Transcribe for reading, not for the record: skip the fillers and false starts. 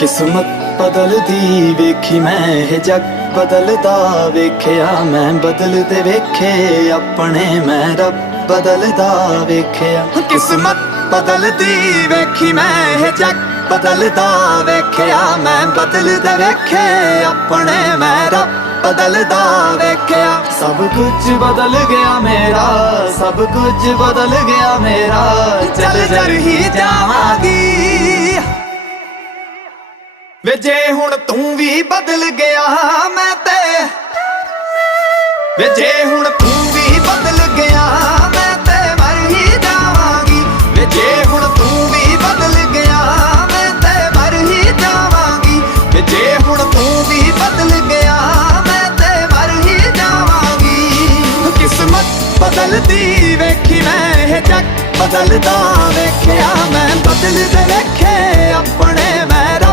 किस्मत बदलदी वेखी मैं हे जग बदलदा वेख्या मैं बदलदे वेखे अपने मैं रब बदलदा वेख्या। किस्मत बदलदी वेखी मैं हे जग बदलदा वेख्या मैं बदलदे वेखे अपने मैं रब बदलदा वेख्या। सब कुछ बदल गया मेरा, सब कुछ बदल गया मेरा, चल जर ही जावांगी वे जे हुण तू भी बदल गया मैं ते, वे जे हुण तू भी बदल गया मैं ते मर ही जावांगी। वे जे हुण तू भी बदल गया मैं ते मर ही जावांगी। वे जे हुण तू भी बदल गया मैं ते मर ही जावांगी। किस्मत बदलदी वेखी मैं हे जग बदलदा वेख्या मैं बदलदे वेखे